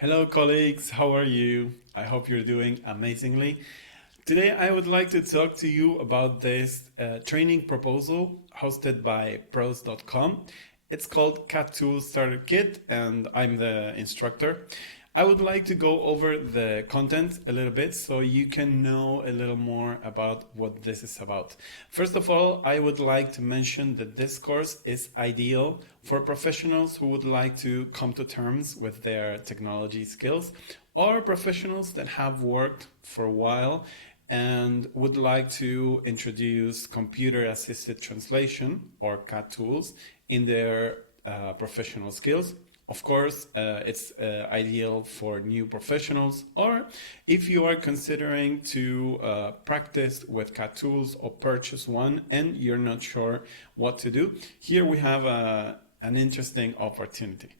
Hello, colleagues. How are you? I hope you're doing amazingly. Today, I would like to talk to you about this training proposal hosted by pros.com. It's called CAT Tool Starter Kit, and I'm the instructor. I would like to go over the content a little bit so you can know a little more about what this is about. First of all, I would like to mention that this course is ideal for professionals who would like to come to terms with their technology skills or professionals that have worked for a while and would like to introduce computer assisted translation or CAT tools in their professional skills. Of course, it's ideal for new professionals, or if you are considering to practice with CAT tools or purchase one and you're not sure what to do, here we have an interesting opportunity.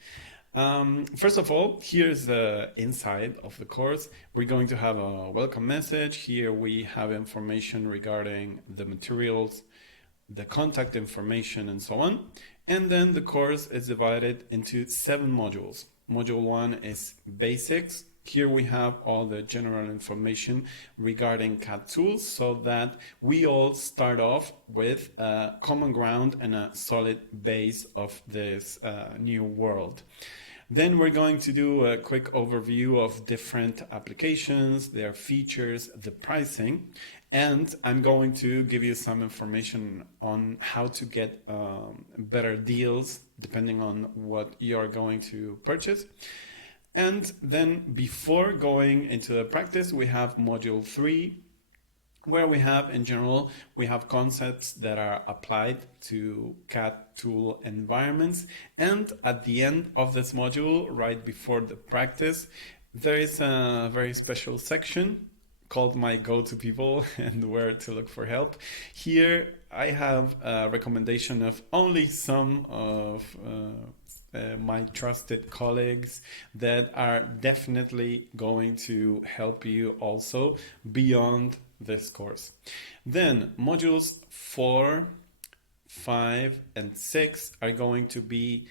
First of all, here's the inside of the course. We're going to have a welcome message. Here we have information regarding the materials, the contact information, and so on. And then the course is divided into 7 modules. Module 1 is basics. Here we have all the general information regarding CAT tools so that we all start off with a common ground and a solid base of this new world. Then we're going to do a quick overview of different applications, their features, the pricing, and I'm going to give you some information on how to get better deals depending on what you're going to purchase. And then before going into the practice, we have module 3, where we have, in general, we have concepts that are applied to CAT tool environments. And at the end of this module, right before the practice, there is a very special section called My Go-To People and Where to Look for Help. Here, I have a recommendation of only some of my trusted colleagues that are definitely going to help you also beyond this course. Then modules 4, 5, and 6 are going to be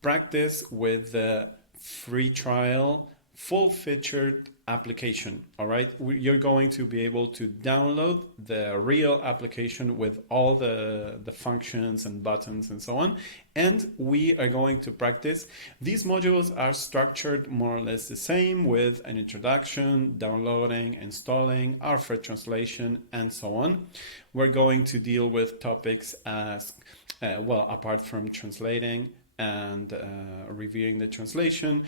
practice with the free trial, full-featured application. All right, you're going to be able to download the real application with all the functions and buttons and so on, and we are going to practice. These modules are structured more or less the same, with an introduction, downloading, installing, Alfred translation, and so on. We're going to deal with topics as apart from translating and reviewing the translation,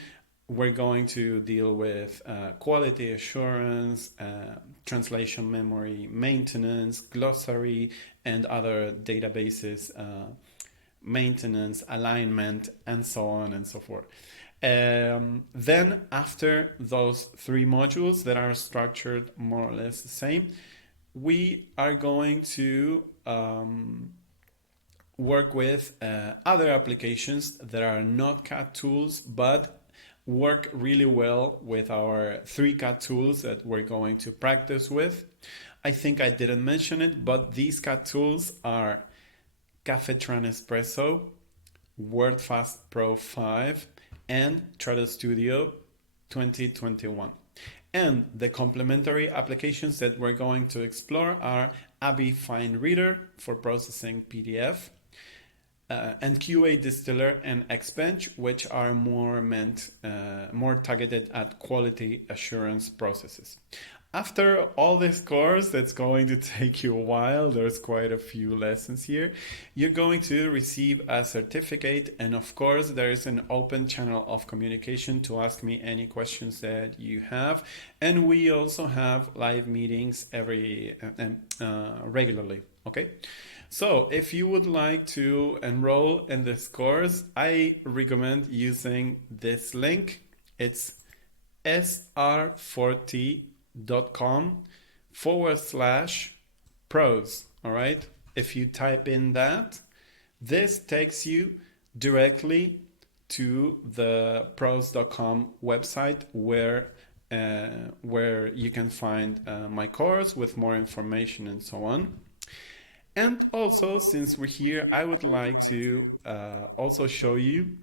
we're going to deal with quality assurance, translation memory, maintenance, glossary, and other databases, maintenance, alignment, and so on and so forth. Then after those 3 modules that are structured more or less the same, we are going to work with other applications that are not CAT tools, but work really well with our 3 CAT tools that we're going to practice with. I think I didn't mention it, but these CAT tools are Cafetran Espresso, WordFast Pro 5, and Trados Studio 2021. And the complementary applications that we're going to explore are Abby Fine Reader for processing PDF, and QA Distiller and Xbench, which are more targeted at quality assurance processes. After all this course, that's going to take you a while, there's quite a few lessons here, you're going to receive a certificate, and of course there is an open channel of communication to ask me any questions that you have, and we also have live meetings regularly. Okay, so if you would like to enroll in this course, I recommend using this link. It's sr40.com/pros. All right, if you type in that, this takes you directly to the pros.com website where you can find my course with more information and so on. And also, since we're here, I would like to also show you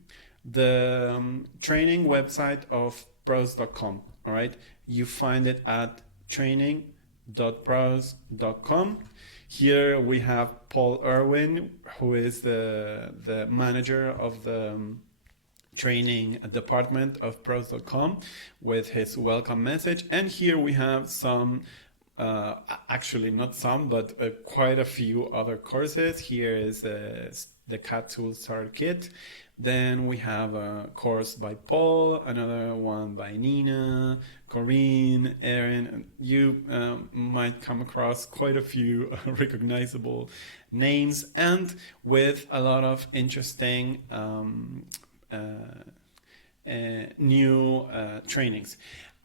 the training website of training.pros.com. All right, you find it at training.pros.com. Here we have Paul Irwin, who is the manager of the training department of pros.com, with his welcome message. And here we have some, actually not some, but quite a few other courses. Here is the CAT Tool Starter Kit. Then we have a course by Paul, another one by Nina, Corinne, Erin. You might come across quite a few recognizable names, and with a lot of interesting new trainings.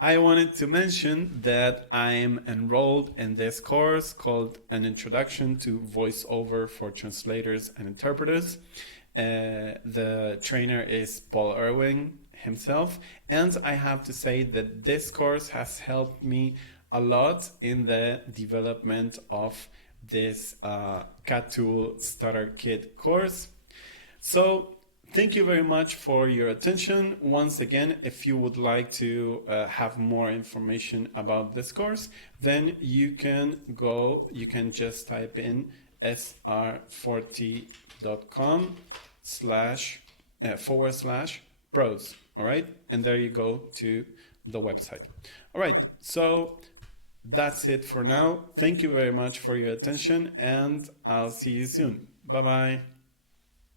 I wanted to mention that I'm enrolled in this course called An Introduction to VoiceOver for Translators and Interpreters. The trainer is Paul Irwin himself, and I have to say that this course has helped me a lot in the development of this CAT Tool Starter Kit course. So thank you very much for your attention. Once again, if you would like to have more information about this course, then you can just type in sr40.com/pros. All right. And there you go to the website. All right. So that's it for now. Thank you very much for your attention, and I'll see you soon. Bye-bye.